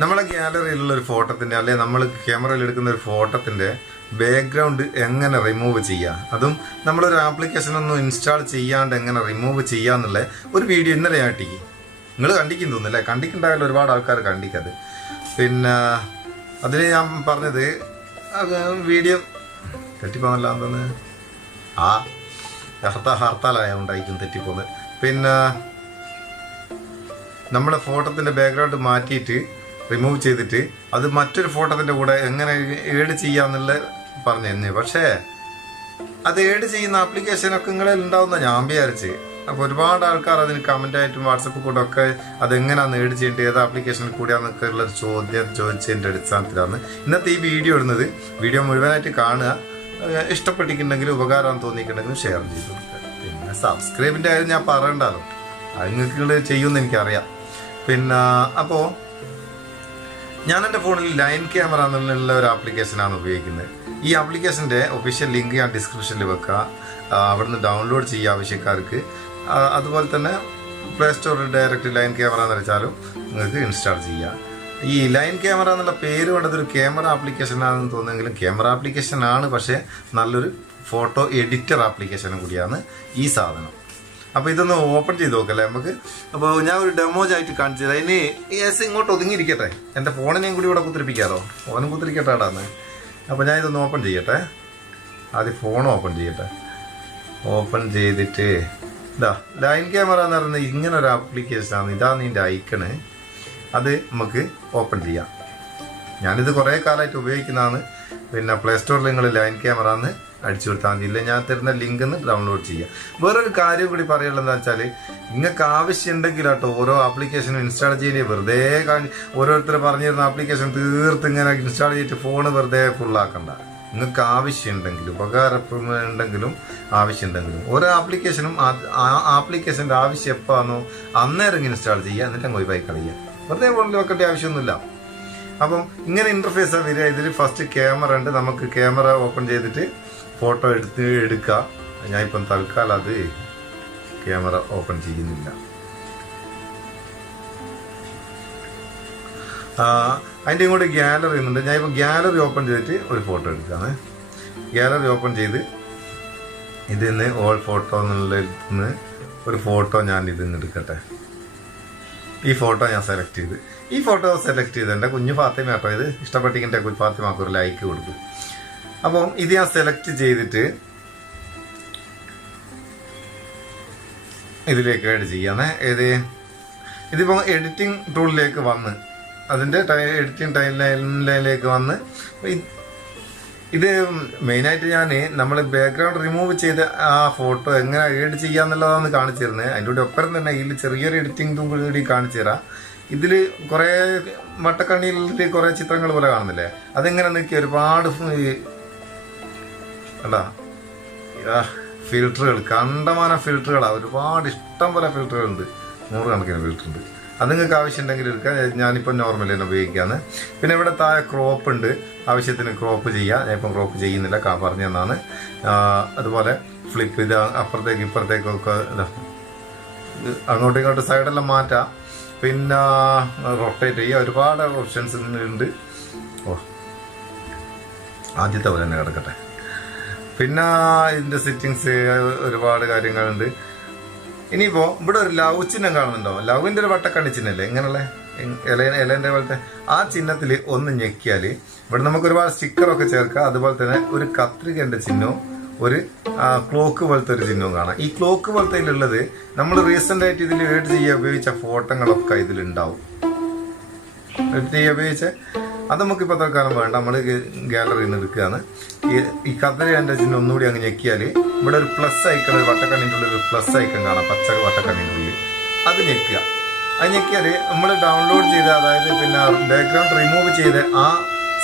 നമ്മളെ ഗ്യാലറിയിലുള്ള ഒരു ഫോട്ടോത്തിന്റെ അല്ലെ നമ്മൾ ക്യാമറയിൽ എടുക്കുന്ന ഒരു ഫോട്ടോത്തിന്റെ ബാക്ക്ഗ്രൗണ്ട് എങ്ങനെ റിമൂവ് ചെയ്യാം? അതും നമ്മളൊരു ആപ്ലിക്കേഷൻ ഒന്നും ഇൻസ്റ്റാൾ ചെയ്യാണ്ട് എങ്ങനെ റിമൂവ് ചെയ്യുക എന്നുള്ള ഒരു വീഡിയോ ഇന്നലെ ഞാൻ ഇട്ടിക്ക്. നിങ്ങൾ കണ്ടിക്കും തോന്നുന്നില്ലേ കണ്ടിക്കുണ്ടായാലും ഒരുപാട് ആൾക്കാർ കണ്ടിക്കത് പിന്നെ അതിന് ഞാൻ പറഞ്ഞത് വീഡിയോ തെറ്റിപ്പോന്നല്ല എന്തെന്ന് ആ ഹർത്താ ഹർത്താലായ ഉണ്ടായിരിക്കും തെറ്റിപ്പോന്ന്. പിന്നെ നമ്മുടെ ഫോട്ടോത്തിന്റെ ബാക്ക്ഗ്രൗണ്ട് മാറ്റിയിട്ട് റിമൂവ് ചെയ്തിട്ട് അത് മറ്റൊരു ഫോട്ടോത്തിന്റെ കൂടെ എങ്ങനെ ഏഡ് ചെയ്യാന്നുള്ള പറഞ്ഞു തന്നെ പക്ഷേ അത് ഏഡ് ചെയ്യുന്ന ആപ്ലിക്കേഷനൊക്കെ നിങ്ങളിൽ ഉണ്ടാവുന്ന ഞാൻ വിചാരിച്ച്. അപ്പോൾ ഒരുപാട് ആൾക്കാർ അതിന് കമന്റ് ആയിട്ടും വാട്സപ്പ് കൂടെ ഒക്കെ അതെങ്ങനെയാണ് ഏഡ് ചെയ്യേണ്ടത് ഏത് ആപ്ലിക്കേഷനിൽ കൂടിയാന്നൊക്കെ ഉള്ള ചോദ്യം ചോദിച്ചതിന്റെ അടിസ്ഥാനത്തിലാണ് ഇന്നത്തെ ഈ വീഡിയോ ഇടുന്നത്. വീഡിയോ മുഴുവനായിട്ട് കാണുക. ഇഷ്ടപ്പെട്ടിട്ടുണ്ടെങ്കിൽ ഉപകാരം തോന്നിയിട്ടുണ്ടെങ്കിൽ ഷെയർ ചെയ്ത് പിന്നെ സബ്സ്ക്രൈബിന്റെ കാര്യം ഞാൻ പറയണ്ടല്ലോ അത് നിങ്ങൾക്ക് ചെയ്യുമെന്ന് എനിക്കറിയാം. പിന്നെ അപ്പോൾ ഞാൻ എന്റെ ഫോണിൽ ലൈൻ ക്യാമറ എന്നുള്ള ഒരു ആപ്ലിക്കേഷനാണ് ഉപയോഗിക്കുന്നത്. ഈ ആപ്ലിക്കേഷന്റെ ഒഫീഷ്യൽ ലിങ്ക് ഞാൻ ഡിസ്ക്രിപ്ഷനിൽ വെക്കുക ആ, അവിടുന്ന് ഡൗൺലോഡ് ചെയ്യുക ആവശ്യക്കാർക്ക്. അതുപോലെ തന്നെ പ്ലേ സ്റ്റോറിൽ ഡയറക്റ്റ് ലൈൻ ക്യാമറ എന്ന് വെച്ചാലും നിങ്ങൾക്ക് ഇൻസ്റ്റാൾ ചെയ്യാം. ഈ ലൈൻ ക്യാമറ എന്നുള്ള പേര് വേണ്ടത് ഒരു ക്യാമറ ആപ്ലിക്കേഷനാണെന്ന് തോന്നുമെങ്കിലും ക്യാമറ ആപ്ലിക്കേഷൻ ആണ് പക്ഷേ നല്ലൊരു ഫോട്ടോ എഡിറ്റർ ആപ്ലിക്കേഷനും കൂടിയാണ് ഈ സാധനം. അപ്പോൾ ഇതൊന്ന് ഓപ്പൺ ചെയ്ത് നോക്കല്ലേ നമുക്ക്? അപ്പോൾ ഞാൻ ഒരു ഡെമോ ആയിട്ട് കാണിച്ചു തരാം. ഇനി എസ് ഇങ്ങോട്ട് ഒതുങ്ങിയിരിക്കട്ടെ. എന്റെ ഫോണിനെയും കൂടി ഇവിടെ കുത്തിരിപ്പിക്കാറോ ഫോണും കുത്തിരിക്കട്ടെ ആടാന്ന് അപ്പോൾ ഞാൻ ഇതൊന്ന് ഓപ്പൺ ചെയ്യട്ടെ. ആദ്യം ഫോൺ ഓപ്പൺ ചെയ്യട്ടെ. ഓപ്പൺ ചെയ്തിട്ട് ഇതാ ലൈൻ ക്യാമറ എന്ന് പറയുന്നത് ഇങ്ങനെ ഒരു ആപ്ലിക്കേഷനാണ് ഇതാണ് ഇതിന്റെ ഐക്കണ് അത് നമുക്ക് ഓപ്പൺ ചെയ്യാം. ഞാനിത് കുറേ കാലമായിട്ട് ഉപയോഗിക്കുന്നതാണ്. പിന്നെ പ്ലേ സ്റ്റോറിൽ നിങ്ങൾ ലൈൻ ക്യാമറ എന്ന് അടിച്ചു കൊടുത്താൽ മതി. ഇല്ല ഞാൻ തരുന്ന ലിങ്ക് നിന്ന് ഡൗൺലോഡ് ചെയ്യാം. വേറൊരു കാര്യം കൂടി പറയുള്ളത് എന്താ വെച്ചാൽ നിങ്ങൾക്ക് ആവശ്യമുണ്ടെങ്കിൽ കേട്ടോ ഓരോ ആപ്ലിക്കേഷനും ഇൻസ്റ്റാൾ ചെയ്യലേ വെറുതെ ഓരോരുത്തർ പറഞ്ഞിരുന്ന ആപ്ലിക്കേഷൻ തീർത്ത് ഇങ്ങനെ ഇൻസ്റ്റാൾ ചെയ്തിട്ട് ഫോൺ വെറുതെ ഫുള്ളാക്കണ്ട നിങ്ങൾക്ക് ആവശ്യമുണ്ടെങ്കിൽ ഉപകാരപ്പെടുന്നുണ്ടെങ്കിലും ആവശ്യമുണ്ടെങ്കിലും ഓരോ ആപ്ലിക്കേഷനും ആ ആപ്ലിക്കേഷന്റെ ആവശ്യം എപ്പോഴാണോ അന്നേരം ഇൻസ്റ്റാൾ ചെയ്യുക എന്നിട്ട് അങ്ങ് ഒഴിവായി കളയുക. വെറുതെ ഫോണിൽ വെക്കേണ്ട ആവശ്യമൊന്നുമില്ല. അപ്പം ഇങ്ങനെ ഇന്റർഫേസ് വരിക. ഇതിൽ ഫസ്റ്റ് ക്യാമറ ഉണ്ട്. നമുക്ക് ക്യാമറ ഓപ്പൺ ചെയ്തിട്ട് ഫോട്ടോ എടുത്ത് എടുക്കുക ഞാൻ ഇപ്പം തൽക്കാലം അത് ക്യാമറ ഓപ്പൺ ചെയ്യുന്നില്ല. അതിന്റെ ഇങ്ങോട്ട് ഗ്യാലറി ഉണ്ട് ഞാൻ ഇപ്പോൾ ഗ്യാലറി ഓപ്പൺ ചെയ്തിട്ട് ഒരു ഫോട്ടോ എടുക്കാം ഗ്യാലറി ഓപ്പൺ ചെയ്ത് ഇതിൽ നിന്ന് ഓൾ ഫോട്ടോ എന്നുള്ളതിൽ നിന്ന് ഒരു ഫോട്ടോ ഞാൻ ഇതിൽ നിന്ന് എടുക്കട്ടെ. ഈ ഫോട്ടോ ഞാൻ സെലക്ട് ചെയ്ത്. ഈ ഫോട്ടോ സെലക്ട് ചെയ്ത് എന്റെ കുഞ്ഞു ഫാത്തിമ കേട്ടോ ഇത്. ഇഷ്ടപ്പെട്ടെങ്കിൽ കുഞ്ഞു ഫാത്തിമാക്ക് ഒരു ലൈക്ക് കൊടുക്കും. അപ്പം ഇത് ഞാൻ സെലക്ട് ചെയ്തിട്ട് ഇതിലേക്ക് ആഡ് ചെയ്യാമേ. ഏത് ഇതിപ്പോൾ എഡിറ്റിംഗ് ടൂളിലേക്ക് വന്ന് അതിന്റെ ടൈ എഡിറ്റിംഗ് ടൈം ലൈനിലേക്ക് വന്ന് ഇത് മെയിനായിട്ട് ഞാൻ നമ്മൾ ബാക്ക്ഗ്രൗണ്ട് റിമൂവ് ചെയ്ത ആ ഫോട്ടോ എങ്ങനെ ഏഡ് ചെയ്യാന്നുള്ളതാണ് കാണിച്ചു തരുന്നത് അതിന്റെ കൂടെ ഒപ്പം തന്നെ ഇതിൽ ചെറിയൊരു എഡിറ്റിംഗ് കൂടി കാണിച്ചു തരാം ഇതിൽ കുറേ വട്ടക്കണ്ണിയിൽ കുറേ ചിത്രങ്ങൾ പോലെ കാണുന്നില്ലേ? അതെങ്ങനെ നിൽക്കി ഒരുപാട് അല്ല ഫിൽറ്ററുകൾ കണ്ടമാന ഫിൽറ്ററുകളാണ് ഒരുപാട് ഇഷ്ടം പോലെ ഫിൽറ്ററുകളുണ്ട് നൂറുകണക്കിന് ഫിൽറ്റർ ഉണ്ട്. അത് നിങ്ങൾക്ക് ആവശ്യമുണ്ടെങ്കിൽ എടുക്കാം. ഞാനിപ്പോൾ നോർമൽ തന്നെ ഉപയോഗിക്കുകയാണ് പിന്നെ ഇവിടെ താഴെ ക്രോപ്പ് ഉണ്ട്. ആവശ്യത്തിന് ക്രോപ്പ് ചെയ്യാം. ഞാൻ ഇപ്പം ക്രോപ്പ് ചെയ്യുന്നില്ല. കാ പറഞ്ഞു തന്നാണ്. അതുപോലെ ഫ്ലിപ്പ് ഇത് അപ്പുറത്തേക്ക് ഇപ്പുറത്തേക്കൊക്കെ ഇതാ. ഇത് അങ്ങോട്ടും ഇങ്ങോട്ടും സൈഡെല്ലാം മാറ്റാം. പിന്നെ റൊട്ടേറ്റ് ചെയ്യുക ഒരുപാട് ഓപ്ഷൻസ് ഉണ്ട്. ഓ. ആദ്യത്തെ പോലെ തന്നെ കിടക്കട്ടെ. പിന്നെ ഇതിന്റെ സെറ്റിങ്സ് ഒരുപാട് കാര്യങ്ങളുണ്ട്. ഇനിയിപ്പോ ഇവിടെ ഒരു ലവ് ചിഹ്നം കാണുന്നുണ്ടോ? ലവിന്റെ ഒരു വട്ടക്കണ്ണി ചിഹ്നല്ലേ? ഇങ്ങനെയുള്ള ഇല ഇലേന്റെ പോലത്തെ ആ ചിഹ്നത്തിൽ ഒന്ന് ഞെക്കിയാൽ ഇവിടെ നമുക്ക് ഒരുപാട് സ്റ്റിക്കറൊക്കെ ചേർക്കാം. അതുപോലെ തന്നെ ഒരു കത്രികന്റെ ചിഹ്നവും ഒരു ക്ലോക്ക് പോലത്തെ ഒരു ചിഹ്നവും കാണാം. ഈ ക്ലോക്ക് പോലത്തെ നമ്മൾ റീസെന്റ് ആയിട്ട് ഇതിൽ എഡിറ്റ് ചെയ്യാൻ ഉപയോഗിച്ച ഫോട്ടോകളൊക്കെ ഇതിലുണ്ടാവും. എഡിറ്റ് ചെയ്യാൻ ഉപയോഗിച്ച് അത് നമുക്ക് ഇപ്പോൾ തൽക്കാലം വേണ്ട. നമ്മൾ ഗാലറിയിൽ നിന്ന് എടുക്കുകയാണ് ഈ കഥ എന്റെ ചിഹ്നം ഒന്നുകൂടി അങ്ങ് ഞെക്കിയാൽ ഇവിടെ ഒരു പ്ലസ് ഐക്കൺ ഒരു വട്ടക്കണ്ണിന്റെ ഉള്ളിൽ ഒരു പ്ലസ് ഐക്കൺ കാണാം. പച്ച വട്ടക്കണ്ണിന്റെ ഉള്ളിൽ അത് ഞെക്കുക. അത് ഞെക്കിയാൽ നമ്മൾ ഡൗൺലോഡ് ചെയ്ത അതായത് പിന്നെ ബാക്ക്ഗ്രൗണ്ട് റിമൂവ് ചെയ്ത ആ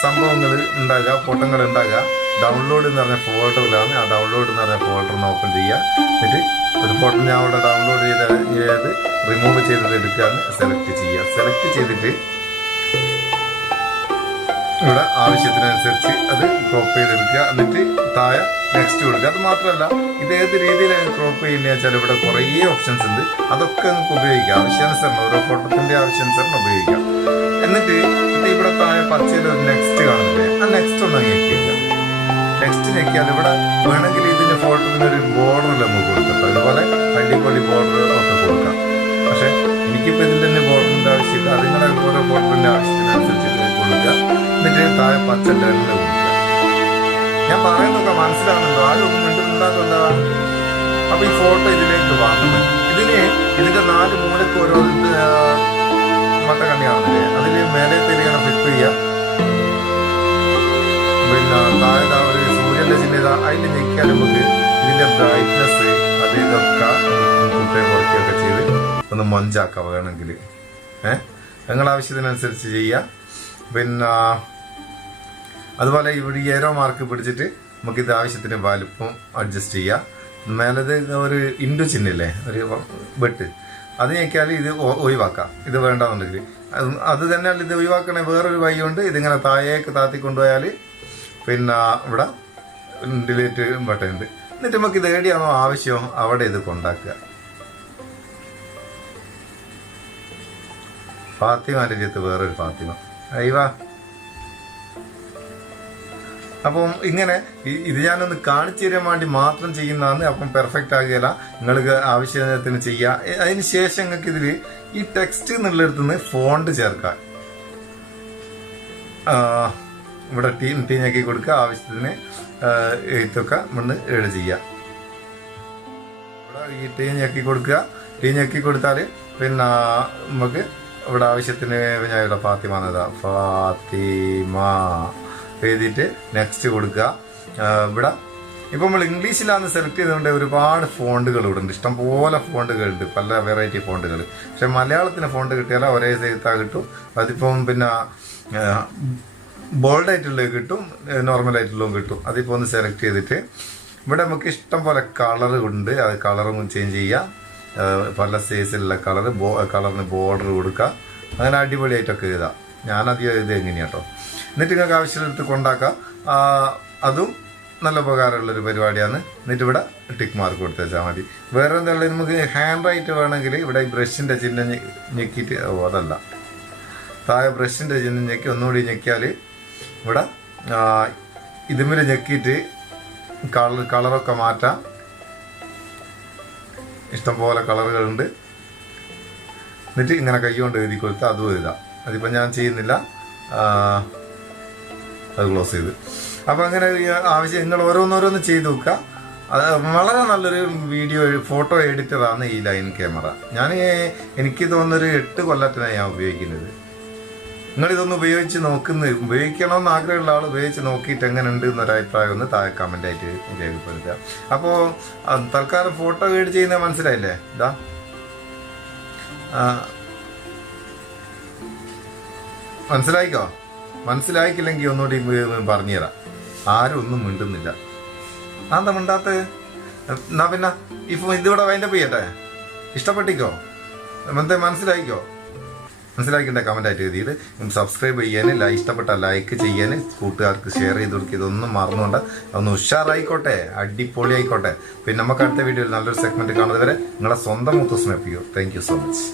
സംഭവങ്ങൾ ഉണ്ടാകുക ഫോട്ടോകൾ ഉണ്ടാകുക ഡൗൺലോഡ് എന്ന് പറഞ്ഞ ഫോൾഡറിലാണ് ആ ഡൗൺലോഡ് എന്ന് പറഞ്ഞ ഫോൾഡർ ഒന്ന് ഓപ്പൺ ചെയ്യുക. എന്നിട്ട് ഒരു ഫോട്ടോ ഞാൻ അവിടെ ഡൗൺലോഡ് ചെയ്ത് റിമൂവ് ചെയ്തത് എടുക്കുകയാണ് സെലക്ട് ചെയ്യുക. സെലക്ട് ചെയ്തിട്ട് ഇവിടെ ആവശ്യത്തിനനുസരിച്ച് അത് ക്രോപ്പ് ചെയ്തെടുക്കുക. എന്നിട്ട് താഴെ നെക്സ്റ്റ് കൊടുക്കുക. അത് മാത്രമല്ല ഇത് ഏത് രീതിയിലാണ് ക്രോപ്പ് ചെയ്യുന്നത് വെച്ചാൽ ഇവിടെ കുറേ ഓപ്ഷൻസ് ഉണ്ട്. അതൊക്കെ നിങ്ങൾക്ക് ഉപയോഗിക്കാം. ആവശ്യാനുസരണം ഓരോ ഫോട്ടോത്തിന്റെ ആവശ്യാനുസരണം ഉപയോഗിക്കാം. എന്നിട്ട് ഇത് ഇവിടെ താഴെ പച്ചയിൽ ഒരു നെക്സ്റ്റ് കാണുന്നില്ലേ? ആ നെക്സ്റ്റ് ഒന്ന് ഞെക്കില്ല നെക്സ്റ്റ് ഞെക്കിയാൽ ഇവിടെ വേണമെങ്കിൽ ഇതിന്റെ ഫോട്ടോത്തിന് ഒരു ബോർഡർ നമുക്ക് കൊടുക്കാം അതുപോലെ അടിപൊളി ബോർഡർ ഒക്കെ കൊടുക്കാം. പക്ഷേ എനിക്കിപ്പോൾ ഇതിന്റെ തന്നെ ബോർഡറിന്റെ ആവശ്യമില്ല. അത് നിങ്ങളുടെ ഓരോ ബോർഡറിന്റെ എന്നിട്ട് താഴെ പച്ച ഡണ്ണ് കൊടുക്കുക ഞാൻ പറയുന്നതൊക്കെ മനസ്സിലാകുന്നുണ്ടോ? ആരും ഒന്നും മിണ്ടുന്നുണ്ടാകുന്നതാ അപ്പൊ ഈ ഫോട്ടോ ഇതിലേക്ക് വാങ്ങുന്നത് ഇതിനെ ഇതിന്റെ നാല് മൂലക്ക് ഓരോ കാണുന്നില്ലേ അതിൽ മേലെ തിരിയണം ഫ്ലിപ്പ് പിന്നെ താഴെ ഒരു സൂര്യന്റെ ചിഹ്നത അതിൽ ഞെക്കിയാൽ നമുക്ക് ഇതിന്റെ ബ്രൈറ്റ്നെസ് അത് ഇതൊക്കെ കുറയ്ക്കുകയൊക്കെ ചെയ്ത് ഒന്ന് മഞ്ചാക്കാം വേണമെങ്കിൽ ഏഹ് നിങ്ങളുടെ ആവശ്യത്തിനനുസരിച്ച് ചെയ്യാം. പിന്നെ അതുപോലെ ഇവിടെ ഏരോ മാർക്ക് പിടിച്ചിട്ട് നമുക്ക് ഇത് ആവശ്യത്തിന് വലുപ്പം അഡ്ജസ്റ്റ് ചെയ്യാം. മേലത് ഒരു ഇൻഡു ചിഹ്നില്ലേ ഒരു വെട്ട്. അത് ഞെക്കിയാൽ ഇത് ഒഴിവാക്കാം. ഇത് വേണ്ടെന്നുണ്ടെങ്കിൽ അത് തന്നെ ഇത് ഒഴിവാക്കണേ. വേറൊരു വഴിയുണ്ട് ഇതിങ്ങനെ താഴേക്ക് താത്തി കൊണ്ടുപോയാൽ പിന്നെ ഇവിടെ ഡിലീറ്റ് ബട്ടൺ ഉണ്ട്. എന്നിട്ട് നമുക്ക് ഇത് എവിടെയാണോ ആവശ്യം അവിടെ ഇത് കൊണ്ടാക്കുക. ഫാത്തിമാന്റെ അടുത്ത്? വേറൊരു ഫാത്തിമ. അയ്യവാ അപ്പം ഇങ്ങനെ ഇത് ഞാനൊന്ന് കാണിച്ചു തരാൻ വേണ്ടി മാത്രം ചെയ്യുന്നതാണ്. അപ്പം പെർഫെക്റ്റ് ആകുകയില്ല. നിങ്ങൾക്ക് ആവശ്യത്തിന് ചെയ്യാം എ- അതിന് ശേഷം നിങ്ങൾക്ക് ഇതിൽ ഈ ടെക്സ്റ്റ് എന്നുള്ളിടത്ത് നിന്ന് ഫോണ്ട് ചേർക്കാം ഇവിടെ ടീം ടീനാക്കി കൊടുക്കുക. ആവശ്യത്തിന് എഴുത്തൊക്കെ മണ്ണ് എഴുതി ചെയ്യാം ഇവിടെ ഈ ടീ ഞെക്കി കൊടുക്കുക. ടീ ഞെക്കി കൊടുത്താൽ പിന്നെ നമുക്ക് ഇവിടെ ആവശ്യത്തിന് ഞാൻ ഇവിടെ ഫാത്തിമ എന്നതാ ഫാത്തിമ. എഴുതിയിട്ട് നെക്സ്റ്റ് കൊടുക്കുക. ഇവിടെ ഇപ്പം നമ്മൾ ഇംഗ്ലീഷിലാണ് സെലക്ട് ചെയ്തുകൊണ്ട് ഒരുപാട് ഫോണ്ടുകൾ ഇവിടെ ഉണ്ട്. ഇഷ്ടംപോലെ ഫോണ്ടുകളുണ്ട് പല വെറൈറ്റി ഫോണ്ടുകൾ പക്ഷെ മലയാളത്തിന് ഫോണ്ട് കിട്ടിയാൽ ഒരേ സൈത്താ കിട്ടും. അതിപ്പം പിന്നെ ബോൾഡ് ആയിട്ടുള്ളത് കിട്ടും നോർമൽ ആയിട്ടുള്ളതും കിട്ടും. അതിപ്പോൾ ഒന്ന് സെലക്ട് ചെയ്തിട്ട് ഇവിടെ നമുക്ക് ഇഷ്ടം പോലെ കളർ ഉണ്ട്. അത് കളറും ചേഞ്ച് ചെയ്യാം പല സൈസിലുള്ള കളർ ബോ കളറിന് ബോർഡർ കൊടുക്കുക. അങ്ങനെ അടിപൊളിയായിട്ടൊക്കെ എഴുതാം. ഞാനധികം ഇത് എങ്ങനെയാട്ടോ എന്നിട്ട് നിങ്ങൾക്ക് ആവശ്യമെടുത്ത് കൊണ്ടാക്കാം. അതും നല്ല ഉപകാരമുള്ളൊരു പരിപാടിയാണ്. എന്നിട്ട് ഇവിടെ ടിക്ക് മാർക്ക് കൊടുത്തേച്ചാൽ മതി. വേറെ എന്താ നമുക്ക് ഹാൻഡ് റൈറ്റ് വേണമെങ്കിൽ ഇവിടെ ഈ ബ്രഷിന്റെ ചിഹ്നം ഞെക്കിയിട്ട് ഓ അതല്ല. താഴെ ബ്രഷിന്റെ ചിഹ്നം ഞെക്കി ഒന്നുകൂടി ഞെക്കിയാൽ ഇവിടെ ആ, ഇതുമ്മൽ ഞെക്കിയിട്ട് കളർ കളറൊക്കെ മാറ്റാം. ഇഷ്ടംപോലെ കളറുകളുണ്ട്. എന്നിട്ട് ഇങ്ങനെ കൈ കൊണ്ട് എഴുതി കൊടുത്താൽ അതും എഴുതാം അതിപ്പോൾ ഞാൻ ചെയ്യുന്നില്ല. അത് ക്ലോസ് ചെയ്ത്. അപ്പം അങ്ങനെ ആവശ്യം നിങ്ങൾ ഓരോന്നോരോന്ന് ചെയ്ത് നോക്കുക. അത് വളരെ നല്ലൊരു വീഡിയോ ഫോട്ടോ എഡിറ്ററാണ് ഈ ലൈൻ ക്യാമറ ഞാൻ എനിക്ക് തോന്നുന്നൊരു എട്ട് കൊല്ലത്തിനാണ് ഞാൻ ഉപയോഗിക്കുന്നത്. നിങ്ങൾ ഇതൊന്ന് ഉപയോഗിച്ച് നോക്കുന്ന ഉപയോഗിക്കണമെന്ന് ആഗ്രഹമുള്ള ആൾ ഉപയോഗിച്ച് നോക്കിയിട്ട് എങ്ങനെ ഉണ്ട് എന്നൊരു അഭിപ്രായം ഒന്ന് താഴെ കമന്റ് ആയിട്ട് രേഖപ്പെടുത്തുക. അപ്പോൾ തൽക്കാലം ഫോട്ടോ എഡിറ്റ് ചെയ്യുന്ന മനസ്സിലായില്ലേ? ഇതാ മനസ്സിലായിക്കോ? മനസ്സിലായിക്കില്ലെങ്കിൽ ഒന്നുകൂടി പറഞ്ഞുതരാം ആരും ഒന്നും മിണ്ടുന്നില്ല. ആന്താ മിണ്ടാത്ത? എന്നാ പിന്നെ ഇപ്പൊ ഇതിവിടെ വൈൻഡപ്പ് ചെയ്യട്ടെ? ഇഷ്ടപ്പെട്ടിക്കോ? എന്തേ മനസ്സിലായിക്കോ? മനസ്സിലാക്കിണ്ട കമന്റ് ആയിട്ട് എഴുതിയത്? സബ്സ്ക്രൈബ് ചെയ്യാൻ ഇഷ്ടപ്പെട്ട ലൈക്ക് ചെയ്യാൻ കൂട്ടുകാർക്ക് ഷെയർ ചെയ്ത് കൊടുക്കുക ഇതൊന്നും മറന്നുകൊണ്ട് ഒന്ന് ഉഷാറായിക്കോട്ടെ അടിപൊളി ആയിക്കോട്ടെ പിന്നെ നമുക്ക് അടുത്ത വീഡിയോയിൽ നല്ലൊരു സെഗ്മെന്റ് കാണുന്നത് വരെ നിങ്ങളെ സ്വന്തം മുത്തസ്മപ്പിക്കോ താങ്ക് യു സോ മച്ച്